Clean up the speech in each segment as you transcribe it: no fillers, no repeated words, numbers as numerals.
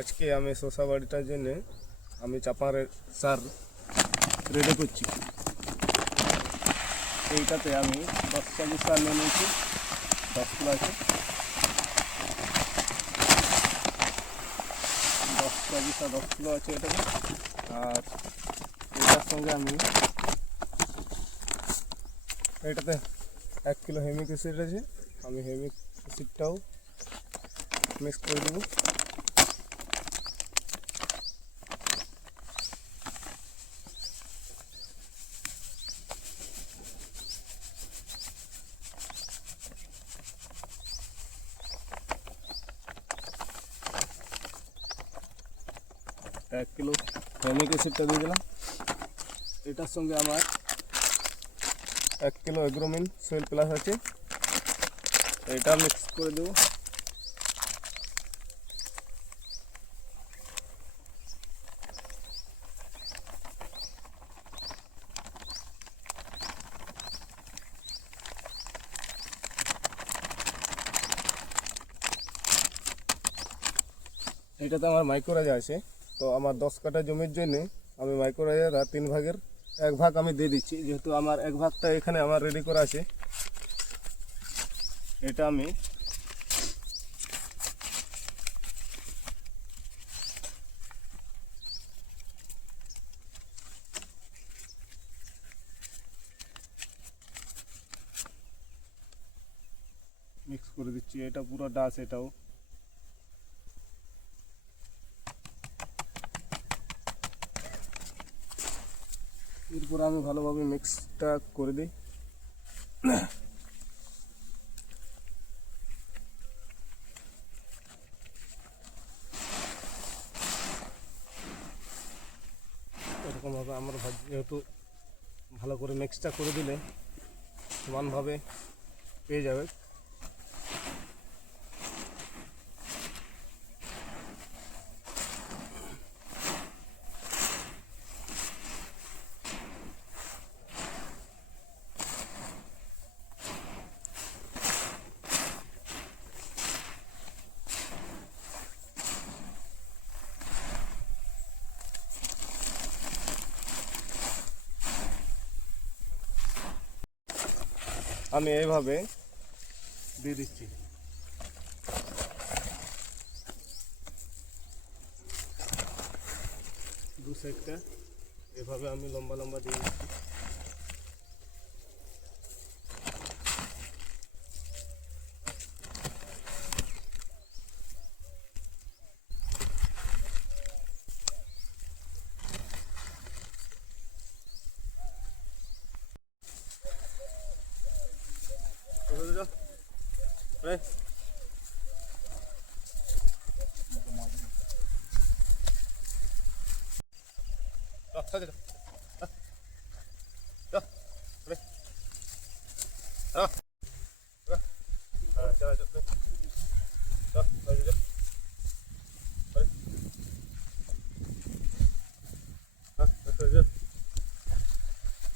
আজকে আমি শসা বাড়িটার জন্য আমি চাপার সার রেডি করছি। এইটাতে আমি 10 কেজি সার নিয়ে নিয়েছি, 10 কিলো আছে, 10 কেজি সার 10 কিলো আছে এটাতে। আর এটার সঙ্গে আমি এটাতে 1 কিলো হিউমিক অ্যাসিড আছে, আমি হিউমিক অ্যাসিডটাও মিক্স করে দেবো। এক কিলো হিউমিক অ্যাসিডটা দিয়ে দিলাম। এটার সঙ্গে আমার 1 কিলো এগ্রোমিন সোয়েল প্লাস আছে, এটা মিক্স করে দেবো। এটাতে আমার মাইক্রোরাজা আছে, তো আমার 10 কাঠা জমির জন্য আমি মাইক্রোরাজার 3 ভাগের 1 ভাগ আমি দিয়ে দিচ্ছি, যেহেতু আমার 1 ভাগটা এখানে আমার রেডি করা আছে। এটা আমি মিক্স করে দিচ্ছি। এটা পুরো ডাস, এটাও এরপর আমি ভালোভাবে মিক্সটা করে দিই। এরকমভাবে আমার যেহেতু ভালো করে মিক্সটা করে দিলে সমানভাবে পেয়ে যাবে। আমি এইভাবে দিয়ে দিচ্ছি। দু সাইডটা এভাবে আমি লম্বা লম্বা দিয়ে দিচ্ছি।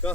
Go,